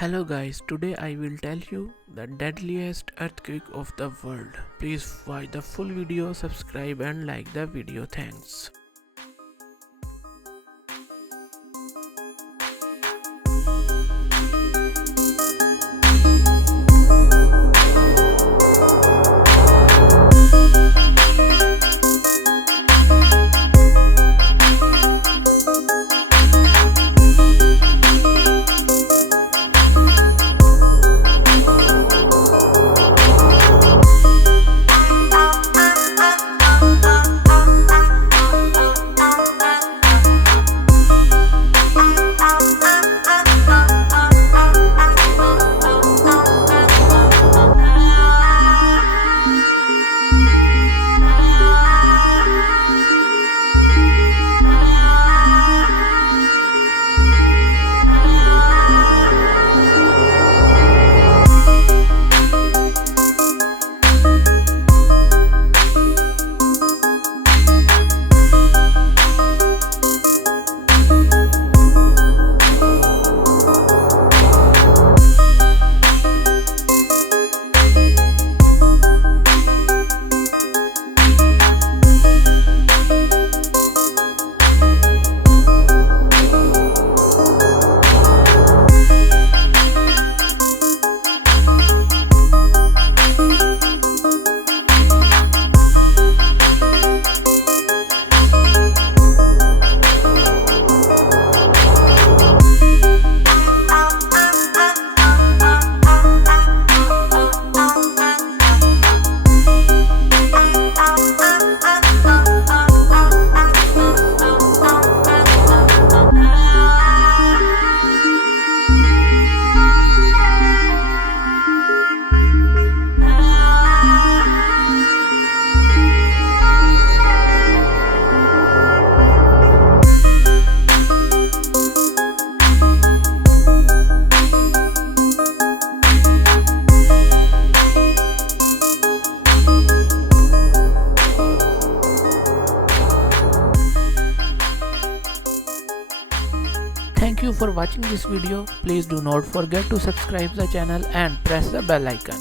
Hello guys, today I will tell you the deadliest earthquake of the world. Please watch the full video, subscribe and like the video. Thanks. Thank you for watching this video. Please do not forget to subscribe the channel and press the bell icon.